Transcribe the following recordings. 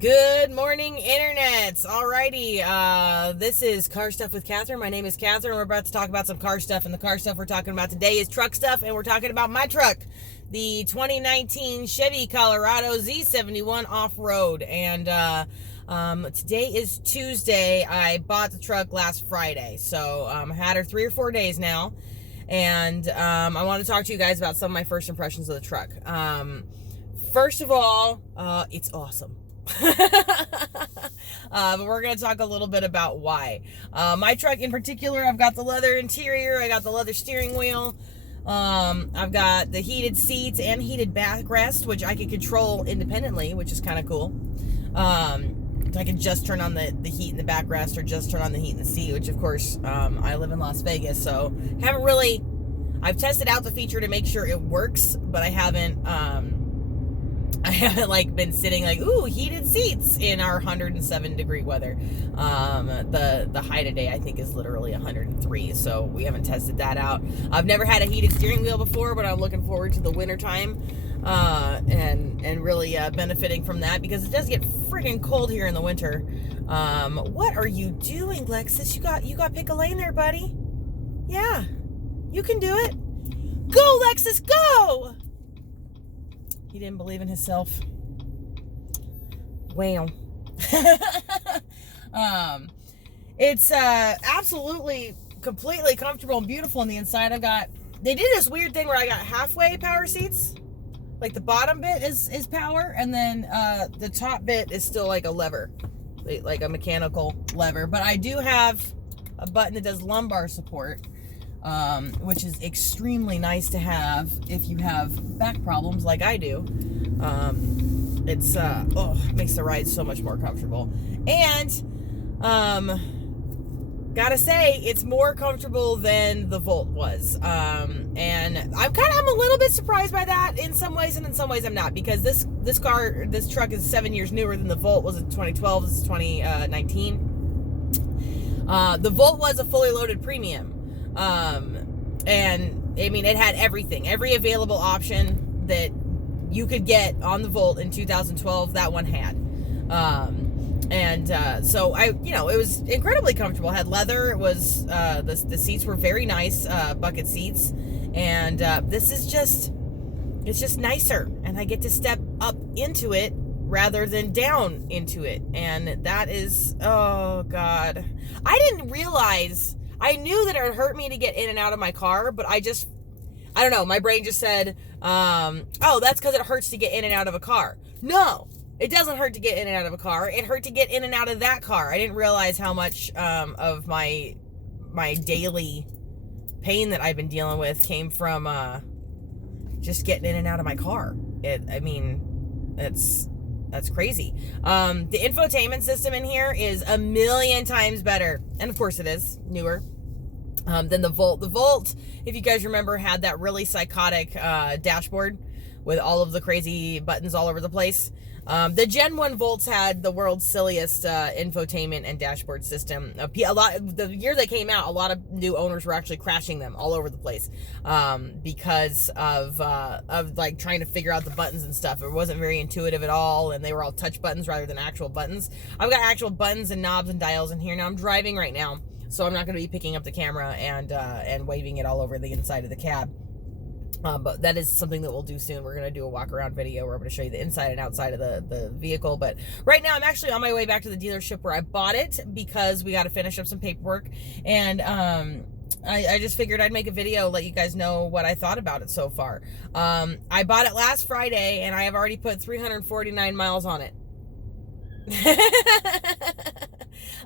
Good morning, internets. Alrighty, this is Car Stuff with Katherine. My name is Katherine. We're about to talk about some car stuff, and the car stuff we're talking about today is truck stuff, and we're talking about my truck, the 2019 Chevy Colorado Z71 Off-Road. And today is Tuesday. I bought the truck last Friday, so I had her 3 or 4 days now, and I want to talk to you guys about some of my first impressions of the truck. First of all, it's awesome. But we're going to talk a little bit about why. My truck in particular, I've got the leather interior, I got the leather steering wheel, I've got the heated seats and heated backrest, which I can control independently, which is kind of cool. I can just turn on the heat in the backrest or just turn on the heat in the seat, which of course, I live in Las Vegas, so I've tested out the feature to make sure it works, but I haven't like been sitting like, ooh, heated seats in our 107 degree weather. The high today I think is literally 103, so we haven't tested that out. I've never had a heated steering wheel before, but I'm looking forward to the winter time, and really benefiting from that, because it does get freaking cold here in the winter. What are you doing, Lexus? You got pick a lane there, buddy. Yeah, you can do it. Go, Lexus, go! He didn't believe in himself. Wow. It's absolutely, completely comfortable and beautiful on the inside. They did this weird thing where I got halfway power seats. Like the bottom bit is power, and then the top bit is still like a lever, like a mechanical lever. But I do have a button that does lumbar support, which is extremely nice to have if you have back problems like I do. It makes the ride so much more comfortable. And gotta say, it's more comfortable than the Volt was. And I'm a little bit surprised by that in some ways, and in some ways I'm not, because this truck is 7 years newer than the Volt was in 2012. This is 2019. The Volt was a fully loaded premium. And I mean, it had everything, every available option that you could get on the Volt in 2012, that one had. So it was incredibly comfortable. It had leather. It was, the seats were very nice, bucket seats. And, it's just nicer. And I get to step up into it rather than down into it. And that is, oh God. I didn't realize, I knew that it would hurt me to get in and out of my car, but I don't know, my brain just said, oh, that's because it hurts to get in and out of a car. No, it doesn't hurt to get in and out of a car. It hurt to get in and out of that car. I didn't realize how much of my daily pain that I've been dealing with came from just getting in and out of my car. That's crazy. The infotainment system in here is a million times better. And of course it is newer than the Volt. The Volt, if you guys remember, had that really psychotic dashboard with all of the crazy buttons all over the place. The Gen 1 Volts had the world's silliest infotainment and dashboard system. The year they came out, a lot of new owners were actually crashing them all over the place because of like trying to figure out the buttons and stuff. It wasn't very intuitive at all, and they were all touch buttons rather than actual buttons. I've got actual buttons and knobs and dials in here. Now I'm driving right now, so I'm not going to be picking up the camera and waving it all over the inside of the cab. But that is something that we'll do soon. We're going to do a walk around video where I'm going to show you the inside and outside of the vehicle. But right now I'm actually on my way back to the dealership where I bought it, because we got to finish up some paperwork. And I just figured I'd make a video, let you guys know what I thought about it so far. I bought it last Friday, and I have already put 349 miles on it.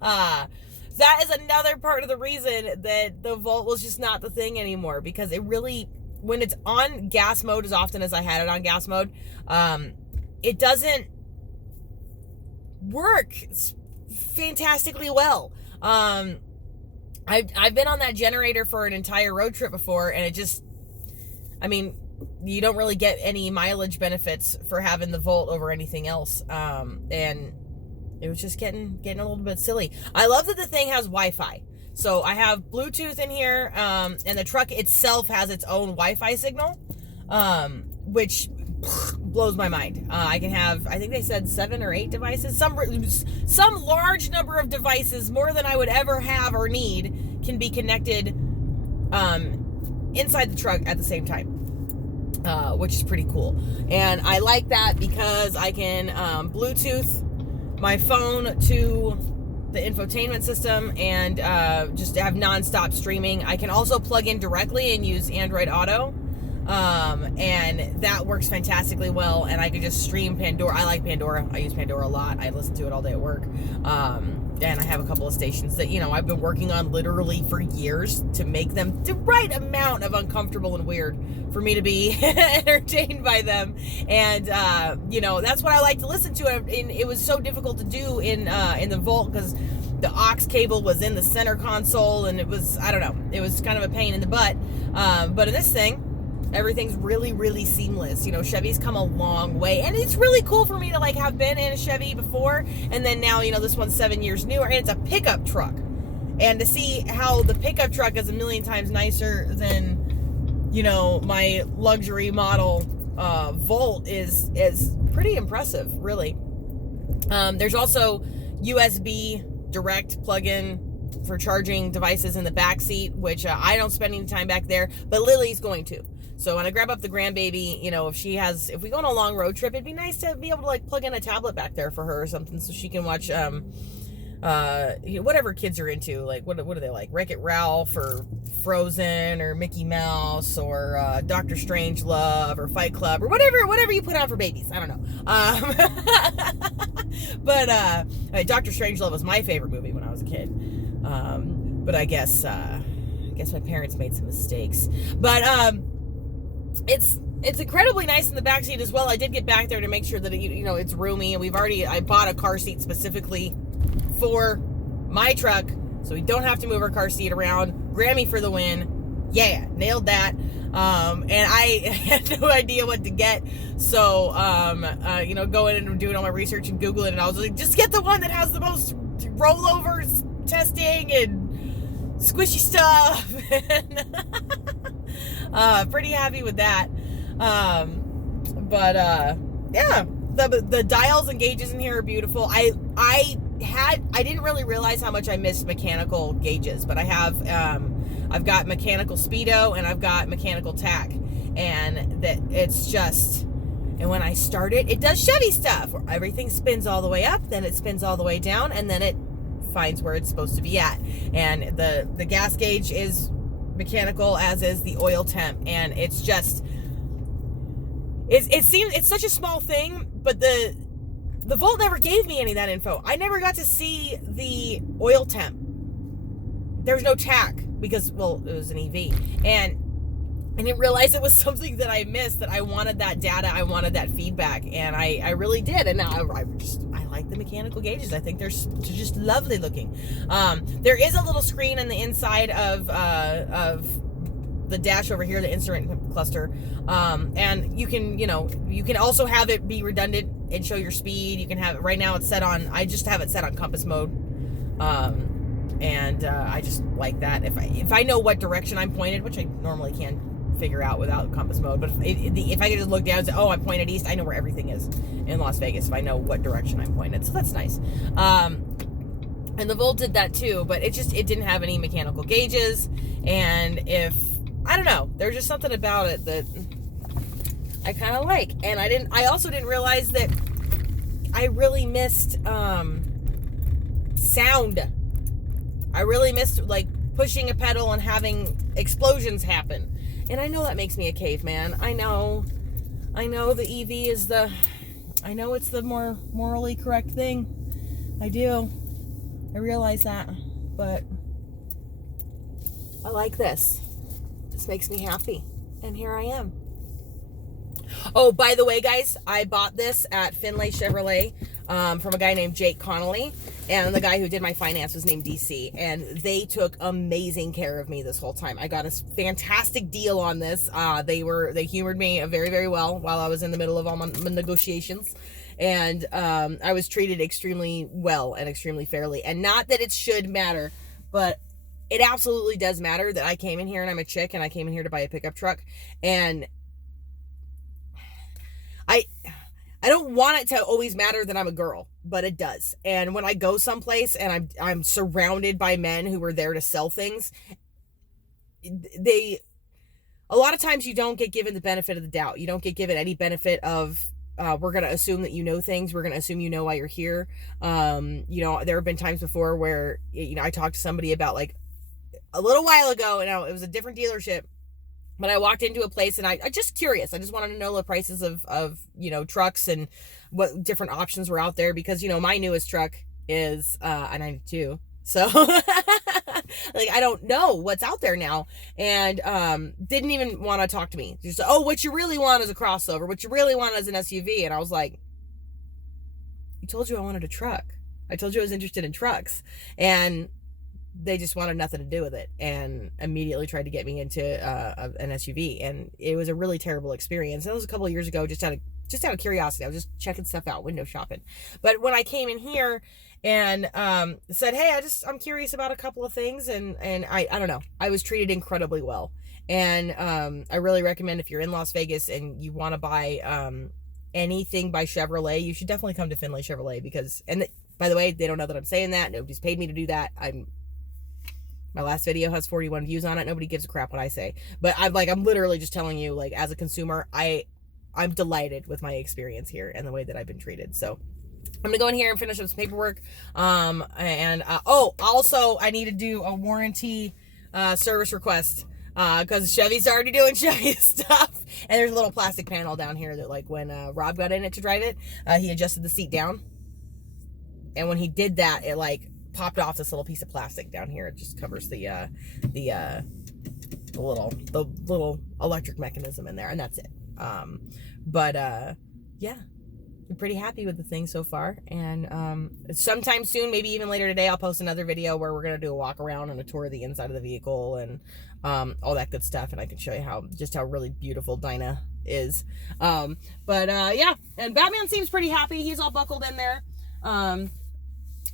That is another part of the reason that the Volt was just not the thing anymore, because it really, when it's on gas mode as often as I had it on gas mode, it doesn't work fantastically well. I've been on that generator for an entire road trip before, and it just, you don't really get any mileage benefits for having the Volt over anything else. And it was just getting a little bit silly. I love that the thing has Wi-Fi. So I have Bluetooth in here, and the truck itself has its own Wi-Fi signal, which blows my mind. I can have, I think they said 7 or 8 devices, some large number of devices, more than I would ever have or need, can be connected inside the truck at the same time, which is pretty cool. And I like that because I can Bluetooth my phone to the infotainment system and just have nonstop streaming. I can also plug in directly and use Android Auto. And that works fantastically well, and I can just stream Pandora. I like Pandora. I use Pandora a lot. I listen to it all day at work. And I have a couple of stations that, I've been working on literally for years to make them the right amount of uncomfortable and weird for me to be entertained by them. And, that's what I like to listen to. And it was so difficult to do in the Volt because the aux cable was in the center console, and it was, I don't know, it was kind of a pain in the butt. But in this thing, everything's really, really seamless. Chevy's come a long way, and it's really cool for me to have been in a Chevy before, and then now, this one's 7 years newer, and it's a pickup truck. And to see how the pickup truck is a million times nicer than, my luxury model Volt is pretty impressive, really. There's also USB direct plug-in for charging devices in the back seat, which I don't spend any time back there, but Lily's going to. So when I grab up the grandbaby, if we go on a long road trip, it'd be nice to be able to plug in a tablet back there for her or something, so she can watch whatever kids are into. What do they like? Wreck-It Ralph or Frozen or Mickey Mouse or Dr. Strangelove or Fight Club or whatever you put on for babies. I don't know. But Dr. Strangelove was my favorite movie when I was a kid. But I guess my parents made some mistakes. But it's incredibly nice in the backseat as well. I did get back there to make sure that it's roomy, and I bought a car seat specifically for my truck, so we don't have to move our car seat around. Grammy for the win. Yeah, nailed that. And I had no idea what to get, so going in and doing all my research and Googling, and I was like, just get the one that has the most rollovers, testing, and squishy stuff. Pretty happy with that. Yeah, the dials and gauges in here are beautiful. I didn't really realize how much I missed mechanical gauges, but I have, I've got mechanical speedo and I've got mechanical tack, and that it's just, and when I start it does Chevy stuff where everything spins all the way up, then it spins all the way down, and then it finds where it's supposed to be at. And the gas gauge is mechanical, as is the oil temp, and it's just, it seems it's such a small thing, but the Volt never gave me any of that info. I never got to see the oil temp. There's no tack because, it was an EV, and I didn't realize it was something that I missed, that I wanted that data, I wanted that feedback, and I really did. And now I like the mechanical gauges. I think they're just lovely looking. There is a little screen on the inside of the dash over here, the instrument cluster, and you can also have it be redundant and show your speed. You can have it, right now it's set on, I just have it set on compass mode, and I just like that. If I know what direction I'm pointed, which I normally can figure out without compass mode, but if I can just look down and say, oh, I'm pointed east, I know where everything is in Las Vegas if I know what direction I'm pointed, so that's nice. And the Volt did that too, but it didn't have any mechanical gauges, and I don't know, there's just something about it that I kind of like. And I also didn't realize that I really missed sound. I really missed pushing a pedal and having explosions happen. And I know that makes me a caveman. I know the EV is I know it's the more morally correct thing. I do. I realize that. But I like this. This makes me happy. And here I am. Oh, by the way, guys, I bought this at Finlay Chevrolet from a guy named Jake Connolly, and the guy who did my finance was named DC, and they took amazing care of me this whole time. I got a fantastic deal on this. They humored me very, very well while I was in the middle of all my negotiations, and I was treated extremely well and extremely fairly. And not that it should matter, but it absolutely does matter that I came in here and I'm a chick and I came in here to buy a pickup truck, and I don't want it to always matter that I'm a girl, but it does. And when I go someplace and I'm surrounded by men who are there to sell things, a lot of times you don't get given the benefit of the doubt. You don't get given any benefit of, we're going to assume that you know things. We're going to assume you know why you're here. There have been times before where, I talked to somebody about like a little while ago, it was a different dealership. But I walked into a place and I just curious. I just wanted to know the prices of trucks and what different options were out there because, my newest truck is a 92. So like, I don't know what's out there now. And didn't even want to talk to me. Just, what you really want is a crossover. What you really want is an SUV. And I was like, I told you I wanted a truck. I told you I was interested in trucks. And they just wanted nothing to do with it and immediately tried to get me into an SUV. And it was a really terrible experience. That was a couple of years ago, just out of curiosity. I was just checking stuff out, window shopping. But when I came in here and said, hey, I'm curious about a couple of things. And I don't know, I was treated incredibly well. And I really recommend if you're in Las Vegas and you want to buy anything by Chevrolet, you should definitely come to Findlay Chevrolet because, by the way, they don't know that I'm saying that. Nobody's paid me to do that. My last video has 41 views on it. Nobody gives a crap what I say. But I'm literally just telling you, like, as a consumer, I'm delighted with my experience here and the way that I've been treated. So I'm going to go in here and finish up some paperwork. Also, I need to do a warranty service request because Chevy's already doing Chevy stuff. And there's a little plastic panel down here that, like, when Rob got in it to drive it, he adjusted the seat down. And when he did that, it, like, popped off this little piece of plastic down here. It just covers the little electric mechanism in there, and that's it. Yeah, I'm pretty happy with the thing so far. And sometime soon, maybe even later today, I'll post another video where we're gonna do a walk around and a tour of the inside of the vehicle and all that good stuff. And I can show you how really beautiful Dinah is. Yeah, and Batman seems pretty happy. He's all buckled in there.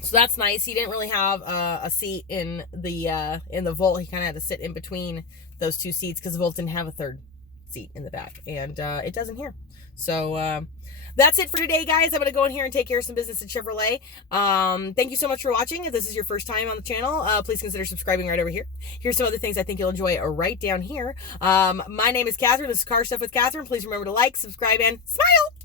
So that's nice. He didn't really have a seat in the Volt. He kind of had to sit in between those two seats because the Volt didn't have a third seat in the back, and it doesn't here. So that's it for today, guys. I'm going to go in here and take care of some business at Chevrolet. Thank you so much for watching. If this is your first time on the channel, please consider subscribing right over here. Here's some other things I think you'll enjoy right down here. My name is Katherine. This is Car Stuff with Katherine. Please remember to like, subscribe, and smile!